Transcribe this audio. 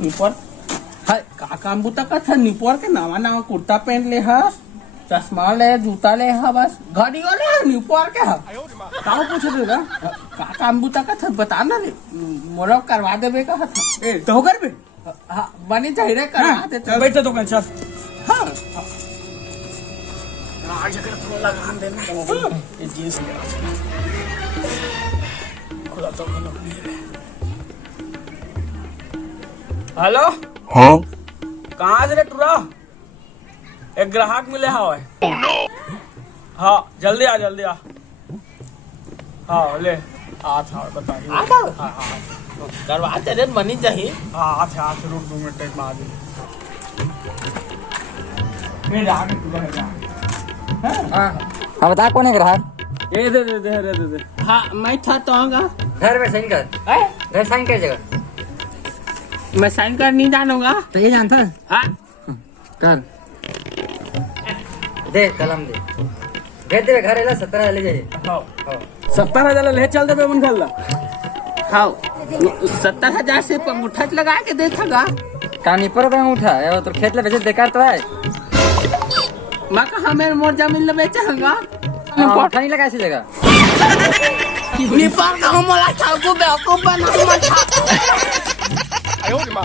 निपोर हाय का काम बुता का था निपोर के नवा नवा कुर्ता पहन ले हा चश्मा ले जूता ले हा बस घड़ी वाले हा निपोर के हा का पूछ रहे ना का काम बुता का था बता ना मोरा करवा देबे का था ए तो कर बे हां बनी चाहिए करवा दे चल बैठ जा दुकान चल हां आज अगर तुम लगा देना ये जींस खुला तो हेलो हाँ कहाँ से रे टुरा एक ग्राहक मिले हवा हाँ जल्दी आ हाँ ले आ था बताइए आ था हाँ हाँ करवा दे बनी चाहिए हाँ थे रुक 2 मिनट एक बाद मैं जाके तुझे जा हाँ बता कौन है ग्राहक? ये दे हाँ मैं था तो आऊंगा घर में साइन कर। घर साइन कर जगह मैं साइन कर नहीं जानूंगा तो ये जानता है? हाँ कर दे कलम दे भेज दे घर एला 17 ले जाइए। हाँ 70,000 ले चल दे मन खल्ला हाँ 70,000 से अंगूठा लगा के दे था कहानी पर बैंक उठा है तो खेत ले बेचे बेकार तो है। मैं कहा मेरे मोर जमीन ले बेचेगा अंगूठा नहीं लगा ऐसी जगह निपार का हम वाला ठाकुर बेवकूफ बना मत 哎呦我的妈！